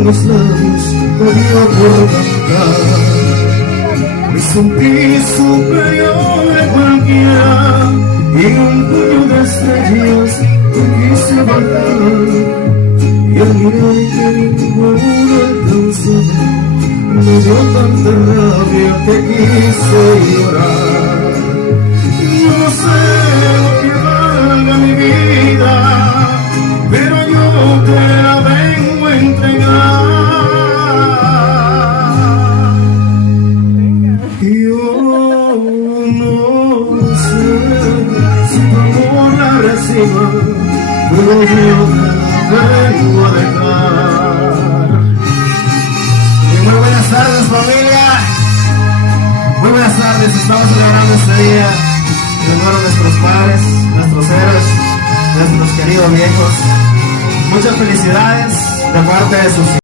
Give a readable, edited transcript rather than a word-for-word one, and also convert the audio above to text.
en los labios movió por cantar. Me sentí superior a cualquiera y en un puño de estrellas te quise bajar. Y al mirar que ninguno alcanzaba, me dio tanta rabia que quise llorar. No sé lo que valga mi vida, pero yo te la vengo a entregar. Yo no sé si tu amor la reciba, pero yo te la vengo a dejar. Y muy buenas tardes, familia. Muy buenas tardes, estamos celebrando este día en honor a nuestros padres, nuestros héroes, nuestros queridos viejos. Muchas felicidades de parte de sus hijos.